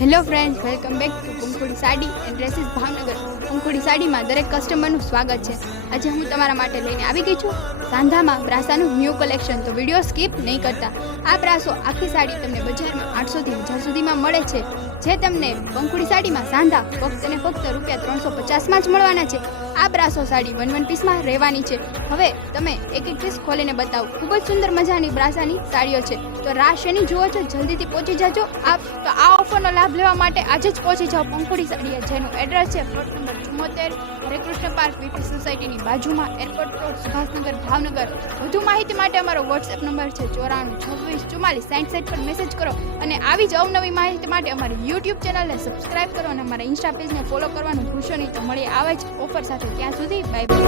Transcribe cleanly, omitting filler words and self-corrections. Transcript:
Hello friends, welcome back to Pankhudi sari and dresses Bhavnagar. Pankhudi સાડીમાં દરેક કસ્ટમરનું સ્વાગત છે. આજે હું તમારા માટે લઈને આવી ગઈ છું સાંધામાં બ્રાસાનું ન્યૂ કલેક્શન. તો વિડીયો સ્કીપ નહીં કરતા. આ બ્રાસો આખી સાડી તમને બજારમાં 800 થી 1000 સુધીમાં મળે છે, જે તમને પંખુડી સાડીમાં સાંધા ફક્ત અને ફક્ત ₹350માં જ મળવાના છે. આ બ્રાસો સાડી વન પીસમાં રહેવાની છે. હવે તમે એક પીસ ખોલીને બતાવો. ખૂબ જ સુંદર મજાની બ્રાસાની સાડીઓ છે. તો રાહ શેની જુઓ છો, જલ્દીથી પહોંચી જાજો. તો આ ઓફરનો લાભ લેવા માટે આજે જ પહોંચી જાઓ પંખુડી સાડી, જેનું એડ્રેસ છે plot number 74, Hare Krishna park, VP સોસાયટીની બાજુમાં, એરપોર્ટ રોડ, સુભાષનગર, ભાવનગર. વધુ માહિતી માટે અમારો વોટ્સએપ નંબર છે 94 26 44 60 પર મેસેજ કરો અને આવી જ અવનવી માહિતી માટે અમારી યુટ્યુબ ચેનલને સબસ્ક્રાઇબ કરો અને અમારા ઇન્સ્ટા પેજને ફોલો કરવાનું ભૂલશો નહીં. તો મળીએ આવે જ ઓફર સાથે. ત્યાં સુધી બાય બાય.